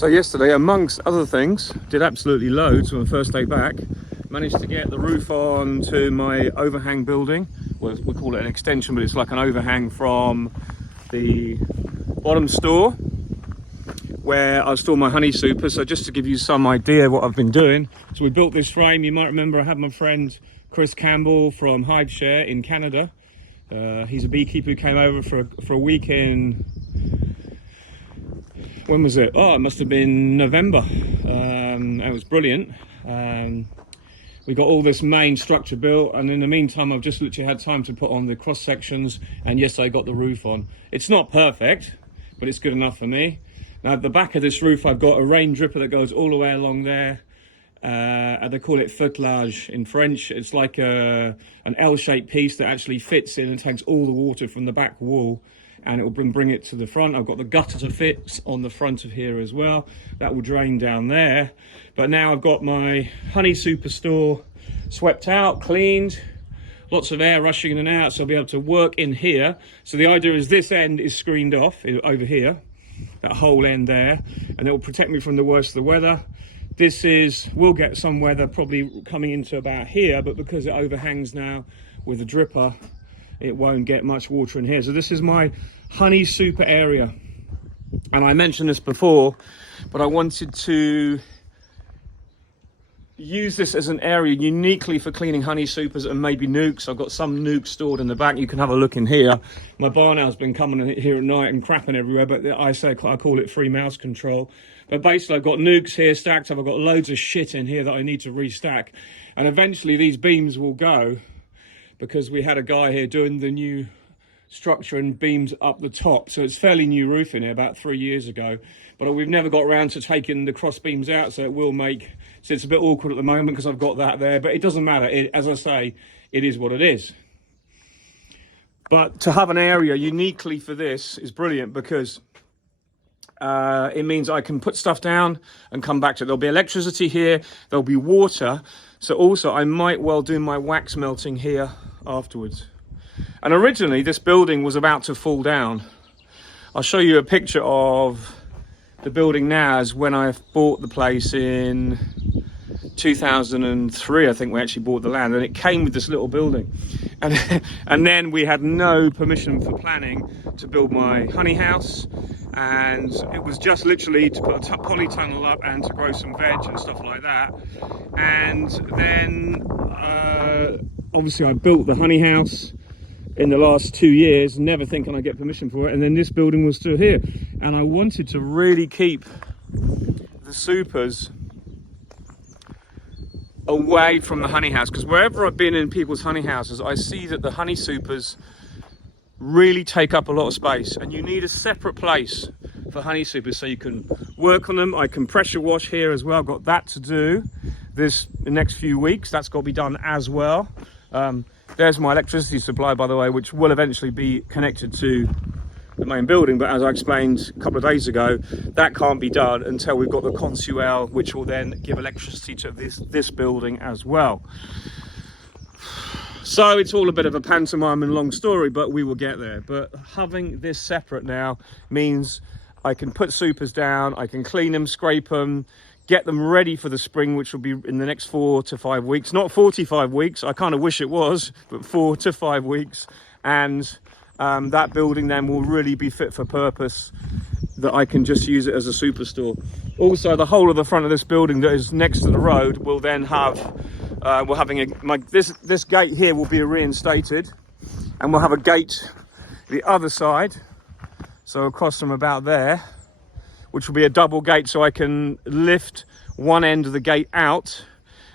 So yesterday, amongst other things, did absolutely loads on the first day back. Managed to get the roof on to my overhang building. Well, we call it an extension, but it's like an overhang from the bottom store where I store my honey super. So just to give you some idea of what I've been doing. So we built this frame. You might remember I had my friend Chris Campbell from HiveShare in Canada. He's a beekeeper who came over for a week in, when was it? Oh, it must have been November. It was brilliant. We got all this main structure built, and in the meantime I've just literally had time to put on the cross sections, and yes, I got the roof on. It's not perfect, but it's good enough for me. Now at the back of this roof I've got a rain dripper that goes all the way along there. They call it feuillage in French. It's like an L-shaped piece that actually fits in and takes all the water from the back wall, and it will bring it to the front. I've got the gutter to fit on the front of here as well. That will drain down there. But now I've got my honey superstore swept out, cleaned, lots of air rushing in and out, so I'll be able to work in here. So the idea is this end is screened off over here, that whole end there, and it will protect me from the worst of the weather. This will get some weather probably coming into about here, but because it overhangs now with a dripper, it won't get much water in here. So this is my honey super area. And I mentioned this before, but I wanted to use this as an area uniquely for cleaning honey supers and maybe nukes. I've got some nukes stored in the back. You can have a look in here. My barn owl's been coming in here at night and crapping everywhere, but I call it free mouse control. But basically I've got nukes here stacked up. I've got loads of shit in here that I need to restack. And eventually these beams will go, because we had a guy here doing the new structure and beams up the top. So it's fairly new roof in here, about 3 years ago. But we've never got around to taking the cross beams out, so it will make, so it's a bit awkward at the moment because I've got that there, but it doesn't matter. As I say, it is what it is. But to have an area uniquely for this is brilliant, because it means I can put stuff down and come back to it. There'll be electricity here, there'll be water. So also I might well do my wax melting here afterwards. And originally this building was about to fall down. I'll show you a picture of the building now as when I bought the place in 2003, I think we actually bought the land, and it came with this little building. And then we had no permission for planning to build my honey house, and it was just literally to put a polytunnel up and to grow some veg and stuff like that. And then obviously I built the honey house in the last 2 years, never thinking I'd get permission for it, and then this building was still here. And I wanted to really keep the supers away from the honey house, because wherever I've been in people's honey houses, I see that the honey supers really take up a lot of space, and you need a separate place for honey supers so you can work on them. I can pressure wash here as well. I've got that to do the next few weeks. That's got to be done as well. There's my electricity supply, by the way, which will eventually be connected to the main building, but as I explained a couple of days ago, that can't be done until we've got the consuel, which will then give electricity to this building as well. So it's all a bit of a pantomime and long story, but we will get there. But having this separate now means I can put supers down, I can clean them, scrape them, get them ready for the spring, which will be in the next 4 to 5 weeks. Not 45 weeks, I kind of wish it was, but 4 to 5 weeks. And that building then will really be fit for purpose, that I can just use it as a superstore. Also, the whole of the front of this building that is next to the road will then have, this gate here will be reinstated, and we'll have a gate the other side, so across from about there, which will be a double gate, so I can lift one end of the gate out,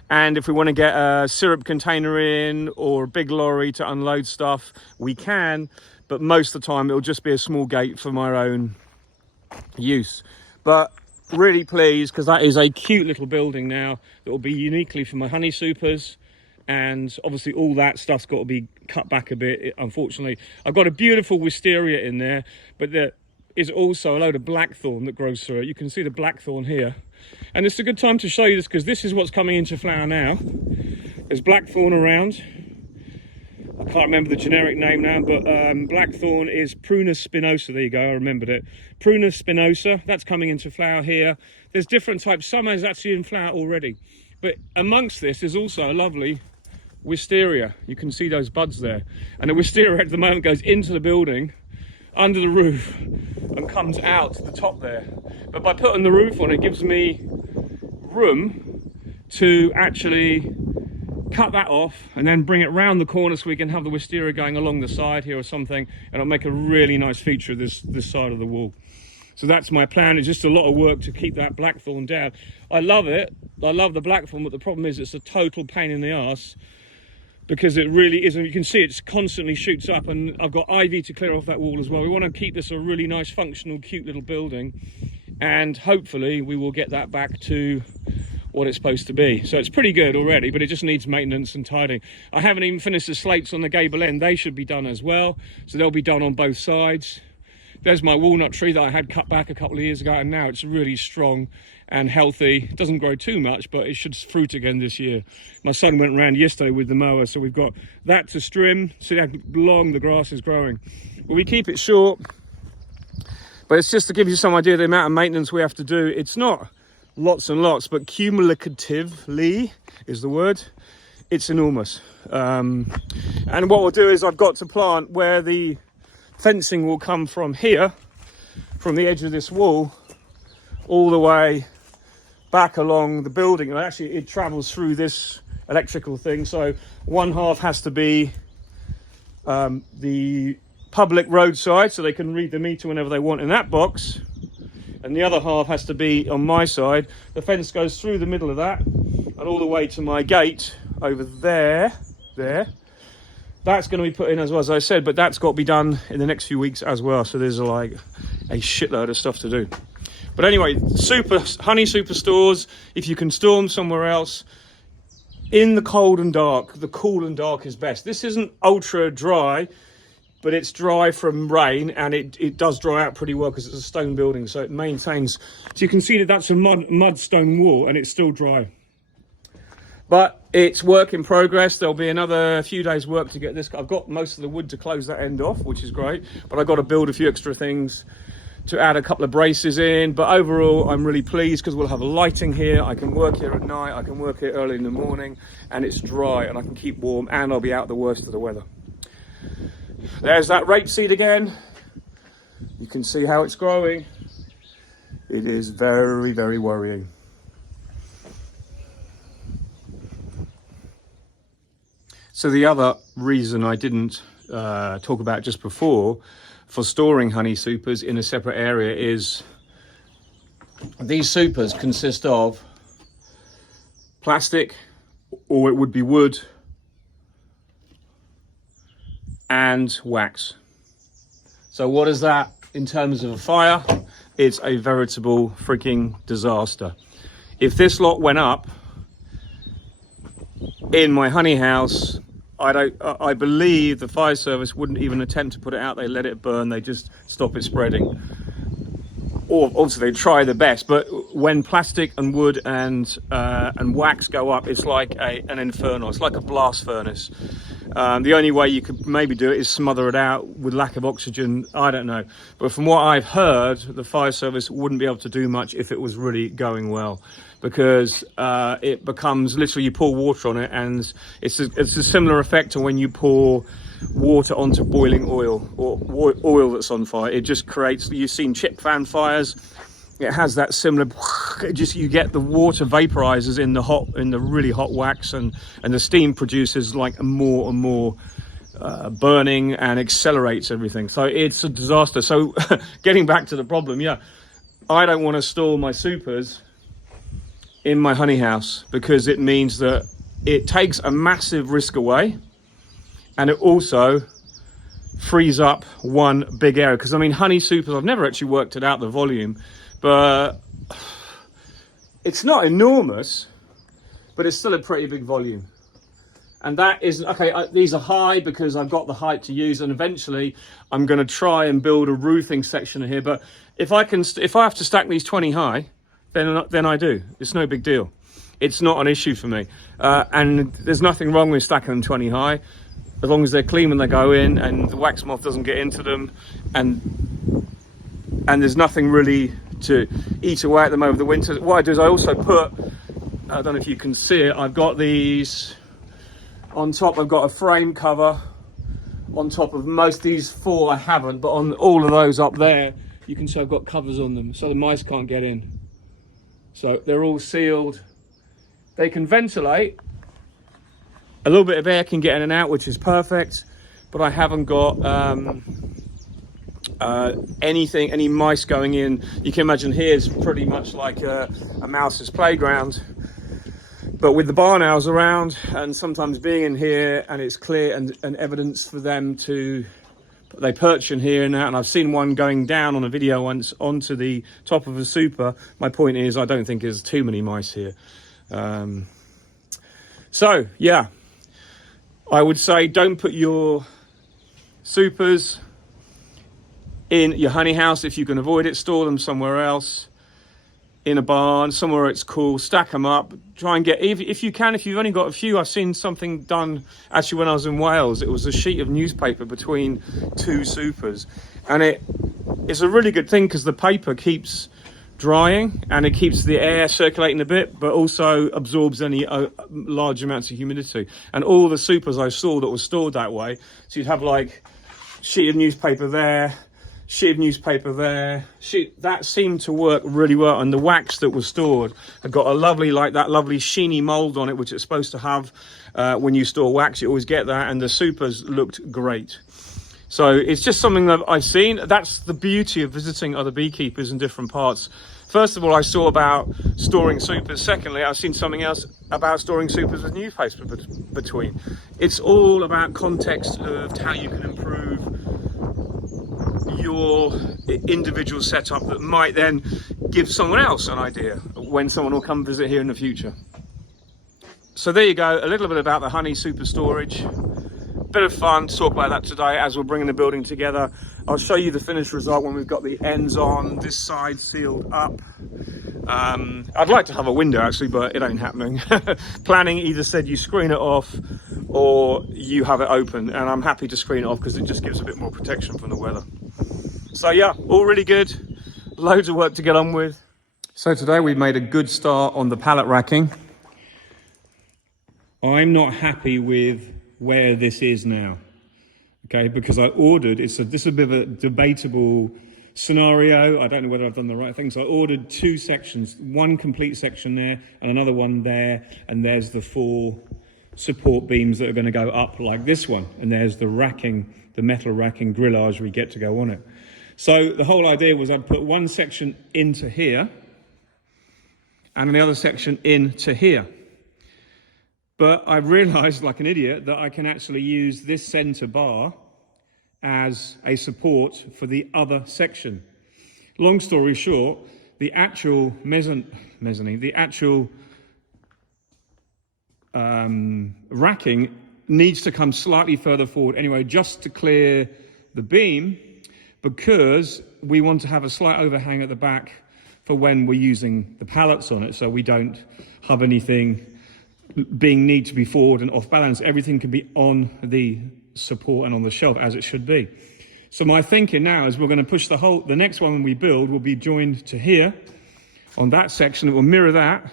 and if we want to get a syrup container in or a big lorry to unload stuff, we can, but most of the time it'll just be a small gate for my own use. But really pleased, because that is a cute little building now that will be uniquely for my honey supers, and obviously all that stuff's got to be cut back a bit, unfortunately. I've got a beautiful wisteria in there, but there is also a load of blackthorn that grows through it. You can see the blackthorn here, and it's a good time to show you this, because this is what's coming into flower now. There's blackthorn around. can't remember the generic name now, but blackthorn is Prunus spinosa. There you go, I remembered it. Prunus spinosa, that's coming into flower here. There's different types. Some is actually in flower already. But amongst this is also a lovely wisteria. You can see those buds there. And the wisteria at the moment goes into the building, under the roof, and comes out to the top there. But by putting the roof on, it gives me room to actually cut that off and then bring it round the corner so we can have the wisteria going along the side here or something, and it'll make a really nice feature of this side of the wall. So that's my plan. It's just a lot of work to keep that blackthorn down. I love it. I love the blackthorn, but the problem is it's a total pain in the arse, because it really isn't. You can see it constantly shoots up, and I've got ivy to clear off that wall as well. We want to keep this a really nice, functional, cute little building, and hopefully we will get that back to what it's supposed to be. So it's pretty good already, but it just needs maintenance and tidying. I haven't even finished the slates on the gable end. They should be done as well, so they'll be done on both sides. There's my walnut tree that I had cut back a couple of years ago, and now it's really strong and healthy. It doesn't grow too much, but it should fruit again this year. My son went around yesterday with the mower, so we've got that to trim. See how long the grass is growing. But we keep it short, but it's just to give you some idea of the amount of maintenance we have to do. It's not lots and lots, but cumulatively is the word. It's enormous. And what we'll do is I've got to plant where the fencing will come from here, from the edge of this wall, all the way back along the building. And actually it travels through this electrical thing. So one half has to be the public roadside, so they can read the meter whenever they want in that box. And the other half has to be on my side. The fence goes through the middle of that and all the way to my gate over there. That's going to be put in as well, as I said, but that's got to be done in the next few weeks as well. So there's like a shitload of stuff to do. But anyway, honey superstores, if you can store them somewhere else, in the cold and dark, the cool and dark is best. This isn't ultra dry, but it's dry from rain, and it does dry out pretty well because it's a stone building, so it maintains. So you can see that that's a mud stone wall, and it's still dry. But it's work in progress. There'll be another few days work to get this. I've got most of the wood to close that end off, which is great, but I've got to build a few extra things to add a couple of braces in. But overall, I'm really pleased because we'll have lighting here. I can work here at night, I can work here early in the morning, and it's dry, and I can keep warm, and I'll be out the worst of the weather. There's that rapeseed again. You can see how it's growing. It is very, very worrying. So the other reason I didn't talk about just before for storing honey supers in a separate area is these supers consist of plastic, or it would be wood, and wax. So what is that in terms of a fire? It's a veritable freaking disaster. If this lot went up in my honey house, I believe the fire service wouldn't even attempt to put it out. They let it burn. They just stop it spreading. Or also they try the best, but when plastic and wood and wax go up, it's like an inferno. It's like a blast furnace. The only way you could maybe do it is smother it out with lack of oxygen. I don't know, but from what I've heard, the fire service wouldn't be able to do much if it was really going well, because it becomes literally, you pour water on it, and it's a similar effect to when you pour water onto boiling oil, or oil that's on fire. It just creates, you've seen chip fan fires, it has that similar, you get the water vaporizes in the really hot wax, and the steam produces like more and more burning and accelerates everything. So it's a disaster. So getting back to the problem, yeah, I don't want to store my supers in my honey house, because it means that it takes a massive risk away, and it also frees up one big area. Because I mean, honey supers, I've never actually worked it out, the volume, but it's not enormous, but it's still a pretty big volume. And that is, okay, these are high because I've got the height to use, and eventually I'm going to try and build a roofing section in here. But if I have to stack these 20 high, then I do. It's no big deal. It's not an issue for me. And there's nothing wrong with stacking them 20 high. as long as they're clean when they go in and the wax moth doesn't get into them, and there's nothing really to eat away at them over the winter. What I do is I also put, I don't know if you can see it, I've got these on top. I've got a frame cover on top of most of these 4. I haven't, but on all of those up there you can see I've got covers on them so the mice can't get in. So they're all sealed. They can ventilate. A little bit of air can get in and out, which is perfect, but I haven't got any mice going in. You can imagine here's pretty much like a mouse's playground, but with the barn owls around and sometimes being in here, and it's clear and evidence for them to, they perch in here and out, and I've seen one going down on a video once onto the top of a super. My point is, I don't think there's too many mice here. So yeah, I would say don't put your supers in your honey house if you can avoid it. Store them somewhere else, in a barn, somewhere it's cool. Stack them up. Try and get, if you can, if you've only got a few. I've seen something done actually when I was in Wales. It was a sheet of newspaper between 2 supers, and it's a really good thing because the paper keeps drying and it keeps the air circulating a bit, but also absorbs any large amounts of humidity. And all the supers I saw that were stored that way, so you'd have like sheet of newspaper there, sheet of newspaper there, that seemed to work really well. And the wax that was stored had got a lovely, like that lovely sheeny mold on it, which it's supposed to have when you store wax. You always get that, and the supers looked great. So it's just something that I've seen. That's the beauty of visiting other beekeepers in different parts. First of all, I saw about storing supers. Secondly, I've seen something else about storing supers with newspaper between. It's all about context of how you can improve your individual setup that might then give someone else an idea when someone will come visit here in the future. So there you go, a little bit about the honey super storage. Bit of fun to talk about that today as we're bringing the building together. I'll show you the finished result when we've got the ends on, this side sealed up. I'd like to have a window actually, but it ain't happening. Planning either said you screen it off or you have it open, and I'm happy to screen it off because it just gives a bit more protection from the weather. So yeah, all really good. Loads of work to get on with. So today we've made a good start on the pallet racking. I'm not happy with where this is now, okay, because I ordered, this is a bit of a debatable scenario. I don't know whether I've done the right thing. So I ordered 2 sections, one complete section there and another one there, and there's the 4 support beams that are going to go up like this one, and there's the racking, the metal racking grillage we get to go on it. So the whole idea was I'd put one section into here and the other section into here. But I realized, like an idiot, that I can actually use this center bar as a support for the other section. Long story short, the actual mezzanine, the actual racking needs to come slightly further forward anyway, just to clear the beam, because we want to have a slight overhang at the back for when we're using the pallets on it, so we don't have anything need to be forward and off balance. Everything can be on the support and on the shelf as it should be. So my thinking now is we're going to push the next one when we build will be joined to here on that section. It will mirror that,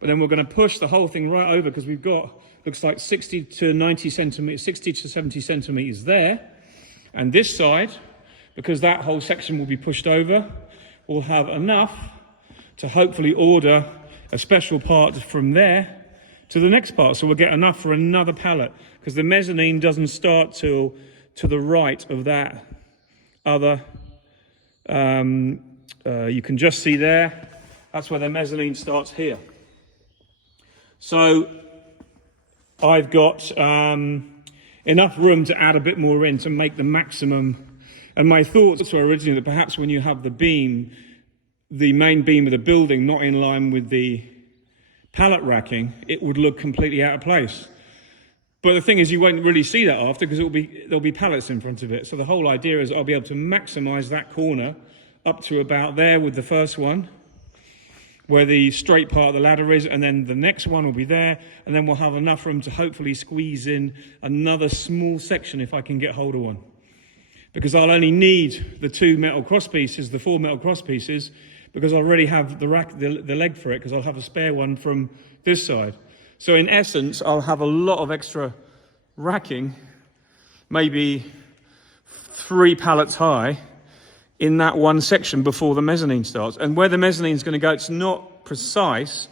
but then we're going to push the whole thing right over, because we've got, looks like 60 to 90 centimeters, 60 to 70 centimeters there. And this side, because that whole section will be pushed over, we'll have enough to hopefully order a special part from there to the next part, so we'll get enough for another pallet, because the mezzanine doesn't start till to the right of that other, you can just see there, that's where the mezzanine starts here. So I've got enough room to add a bit more in to make the maximum. And my thoughts were originally that perhaps when you have the beam, the main beam of the building not in line with the pallet racking, it would look completely out of place. But the thing is, you won't really see that after, because there'll be pallets in front of it. So the whole idea is I'll be able to maximize that corner up to about there with the first one, where the straight part of the ladder is, and then the next one will be there, and then we'll have enough room to hopefully squeeze in another small section if I can get hold of one. Because I'll only need the 2 metal cross pieces, the 4 metal cross pieces, because I already have the leg for it, because I'll have a spare one from this side. So in essence, I'll have a lot of extra racking, maybe 3 pallets high, in that one section before the mezzanine starts. And where the mezzanine's going to go, it's not precise,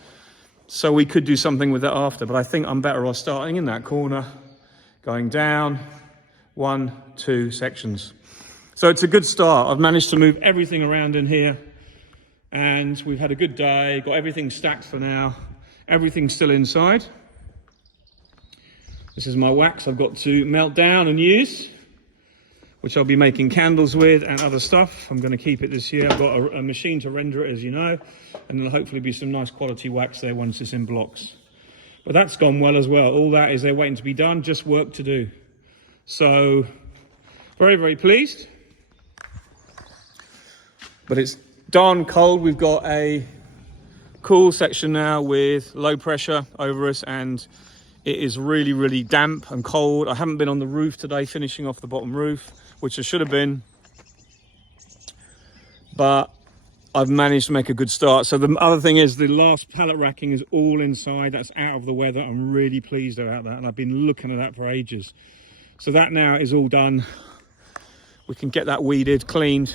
so we could do something with it after. But I think I'm better off starting in that corner, going down 1, 2 sections. So it's a good start. I've managed to move everything around in here, and we've had a good day, got everything stacked for now. Everything's still inside. This is my wax I've got to melt down and use, which I'll be making candles with and other stuff. I'm going to keep it this year. I've got a machine to render it, as you know, and there'll hopefully be some nice quality wax there once it's in blocks. But that's gone well as well. All that is there waiting to be done, just work to do. So, very, very pleased. But it's darn cold. We've got a cool section now with low pressure over us, and it is really, really damp and cold. I haven't been on the roof today, finishing off the bottom roof, which I should have been, but I've managed to make a good start. So the other thing is the last pallet racking is all inside. That's out of the weather. I'm really pleased about that, and I've been looking at that for ages. So that now is all done. We can get that weeded, cleaned,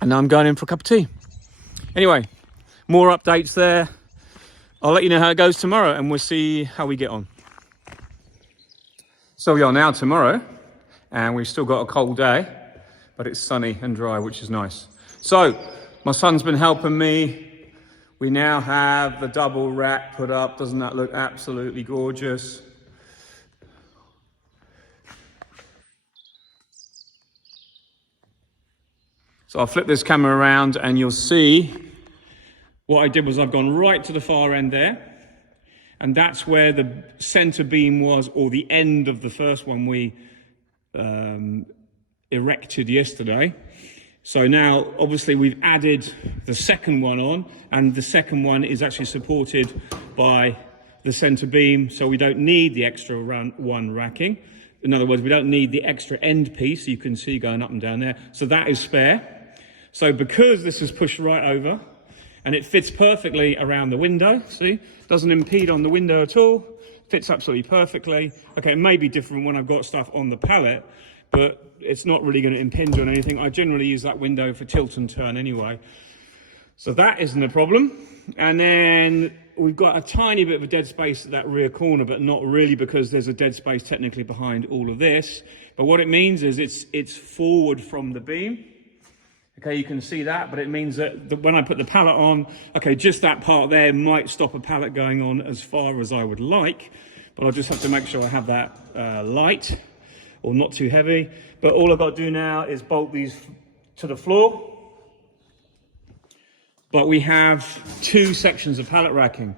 and now I'm going in for a cup of tea. Anyway, more updates there. I'll let you know how it goes tomorrow, and we'll see how we get on. So we are now tomorrow, and we've still got a cold day, but it's sunny and dry, which is nice. So my son's been helping me. We now have the double rack put up. Doesn't that look absolutely gorgeous? So I'll flip this camera around and you'll see what I did was I've gone right to the far end there, and that's where the center beam was, or the end of the first one we erected yesterday. So now obviously we've added the second one on, and the second one is actually supported by the center beam, so we don't need the extra one racking. In other words, we don't need the extra end piece you can see going up and down there, so that is spare. So because this is pushed right over and it fits perfectly around the window, see, doesn't impede on the window at all, fits absolutely perfectly. Okay, it may be different when I've got stuff on the pallet, but it's not really going to impinge on anything. I generally use that window for tilt and turn anyway. So that isn't a problem. And then we've got a tiny bit of a dead space at that rear corner, but not really, because there's a dead space technically behind all of this. But what it means is it's forward from the beam. Okay, you can see that, but it means that when I put the pallet on, okay, just that part there might stop a pallet going on as far as I would like, but I'll just have to make sure I have that light or not too heavy. But all I've got to do now is bolt these to the floor. But we have 2 sections of pallet racking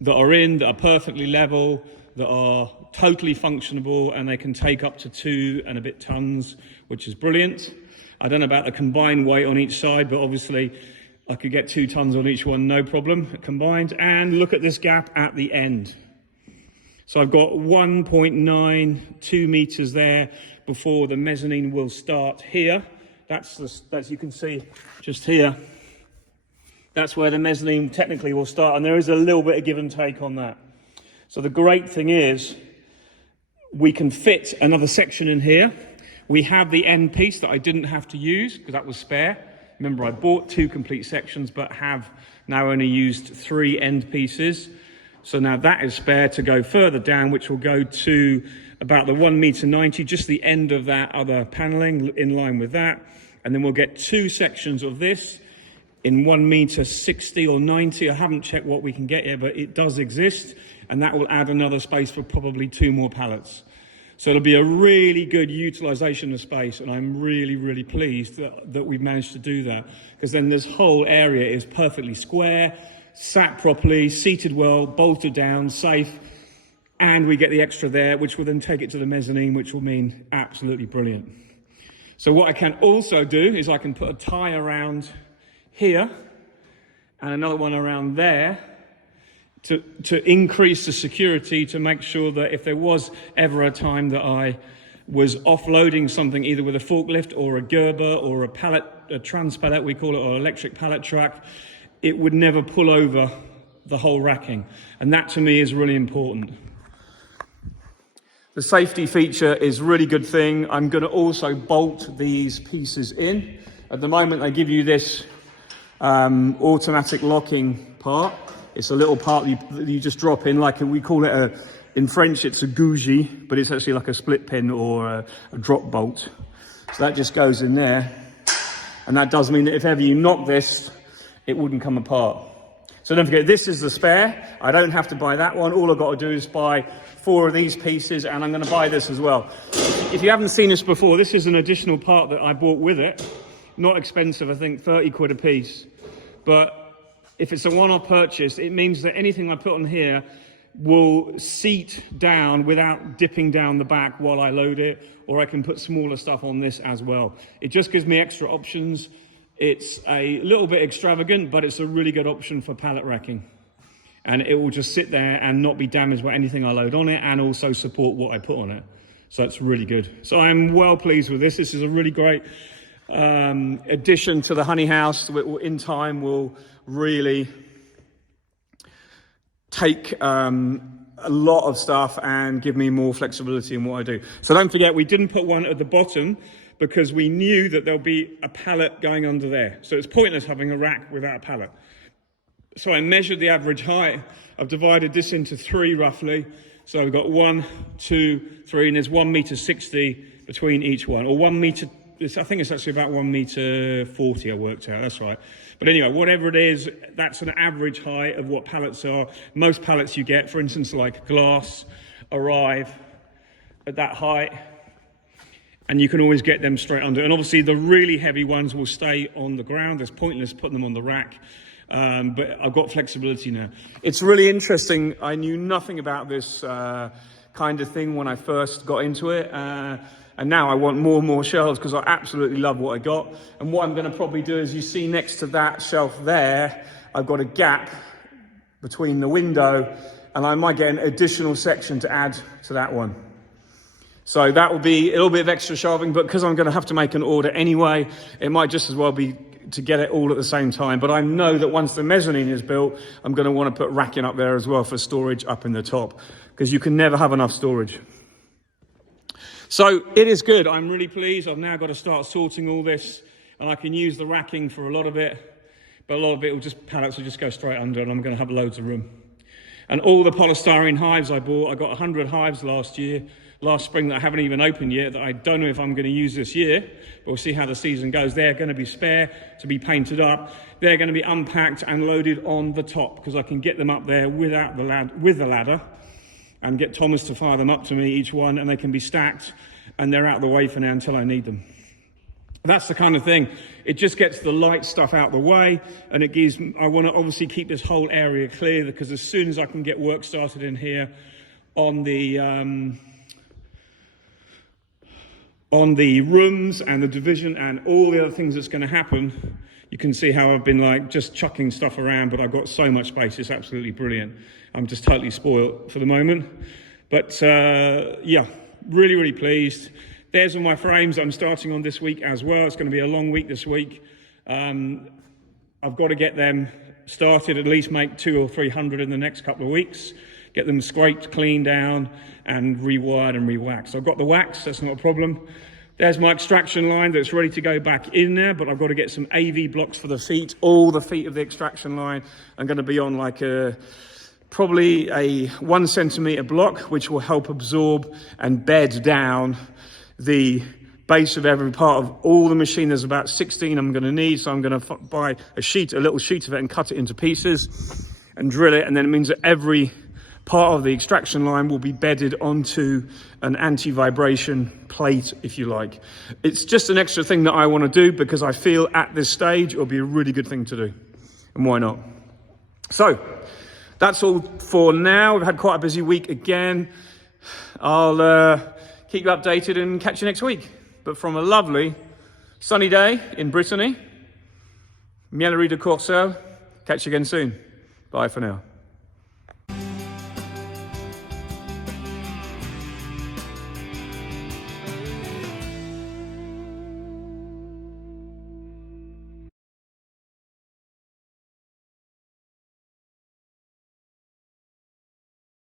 that are perfectly level, that are totally functionable, and they can take up to 2 and a bit tons, which is brilliant. I don't know about the combined weight on each side, but obviously I could get 2 tons on each one, no problem, combined. And look at this gap at the end. So I've got 1.92 meters there before the mezzanine will start here. That's you can see just here. That's where the mezzanine technically will start, and there is a little bit of give and take on that. So the great thing is we can fit another section in here. We have the end piece that I didn't have to use because that was spare. Remember, I bought 2 complete sections, but have now only used 3 end pieces. So now that is spare to go further down, which will go to about the 1.90 meters, just the end of that other paneling in line with that. And then we'll get 2 sections of this in 1.60 meters or 90. I haven't checked what we can get here, but it does exist. And that will add another space for probably 2 more pallets. So it'll be a really good utilization of space, and I'm really, really pleased that we've managed to do that, because then this whole area is perfectly square, sat properly, seated well, bolted down, safe, and we get the extra there, which will then take it to the mezzanine, which will mean absolutely brilliant. So what I can also do is I can put a tie around here, and another one around there to increase the security, to make sure that if there was ever a time that I was offloading something either with a forklift or a Gerber or a pallet, a trans pallet we call it, or electric pallet truck, it would never pull over the whole racking. And that to me is really important. The safety feature is a really good thing. I'm going to also bolt these pieces in. At the moment they give you this automatic locking part. It's a little part that you just drop in, like we call it in French it's a gougie, but it's actually like a split pin or a drop bolt. So that just goes in there, and that does mean that if ever you knock this, it wouldn't come apart. So don't forget, this is the spare. I don't have to buy that one. All I've got to do is buy 4 of these pieces, and I'm going to buy this as well. If you haven't seen this before, this is an additional part that I bought with it. Not expensive, I think 30 quid a piece. But if it's a one-off purchase, it means that anything I put on here will seat down without dipping down the back while I load it, or I can put smaller stuff on this as well. It just gives me extra options. It's a little bit extravagant, but it's a really good option for pallet racking. And it will just sit there and not be damaged by anything I load on it, and also support what I put on it. So it's really good. So I'm well pleased with this. This is a really great addition to the honey house. In time will really take a lot of stuff and give me more flexibility in what I do. So don't forget, we didn't put one at the bottom because we knew that there'll be a pallet going under there. So it's pointless having a rack without a pallet. So I measured the average height. I've divided this into 3 roughly. So we've got 1, 2, 3, and there's 1.60 meters between each one, or 1 meter. I think it's actually about 1.40 meters I worked out, that's right. But anyway, whatever it is, that's an average height of what pallets are. Most pallets you get, for instance, like glass, arrive at that height, and you can always get them straight under. And obviously the really heavy ones will stay on the ground. It's pointless putting them on the rack. But I've got flexibility now. It's really interesting. I knew nothing about this kind of thing when I first got into it. And now I want more and more shelves because I absolutely love what I got. And what I'm going to probably do is, you see next to that shelf there, I've got a gap between the window, and I might get an additional section to add to that one. So that will be a little bit of extra shelving, but because I'm going to have to make an order anyway, it might just as well be to get it all at the same time. But I know that once the mezzanine is built, I'm going to want to put racking up there as well for storage up in the top, because you can never have enough storage. So it is good. I'm really pleased. I've now got to start sorting all this, and I can use the racking for a lot of it, but a lot of it pallets will just go straight under, and I'm going to have loads of room. And all the polystyrene hives I bought, I got 100 hives last spring that I haven't even opened yet, that I don't know if I'm going to use this year, but we'll see how the season goes. They're going to be spare to be painted up. They're going to be unpacked and loaded on the top, because I can get them up there with the ladder, and get Thomas to fire them up to me, each one, and they can be stacked, and they're out of the way for now until I need them. That's the kind of thing. It just gets the light stuff out of the way, and I want to obviously keep this whole area clear, because as soon as I can get work started in here on the rooms and the division and all the other things that's going to happen, you can see how I've been just chucking stuff around, but I've got so much space. It's absolutely brilliant. I'm just totally spoiled for the moment. But yeah, really, really pleased. There's all my frames I'm starting on this week as well. It's going to be a long week this week. I've got to get them started, at least make 200 or 300 in the next couple of weeks. Get them scraped, cleaned down, and rewired and re-waxed. I've got the wax, that's not a problem. There's my extraction line that's ready to go back in there, but I've got to get some AV blocks for the feet. All the feet of the extraction line are going to be on probably a 1 centimeter block, which will help absorb and bed down the base of every part of all the machine. There's about 16 I'm going to need, so I'm going to buy a little sheet of it and cut it into pieces and drill it, and then it means that every part of the extraction line will be bedded onto an anti-vibration plate, if you like. It's just an extra thing that I want to do, because I feel at this stage it'll be a really good thing to do, and why not? So that's all for now. We've had quite a busy week again. I'll keep you updated and catch you next week. But from a lovely sunny day in Brittany, Mielerie de Courcelles, Catch you again soon. Bye for now.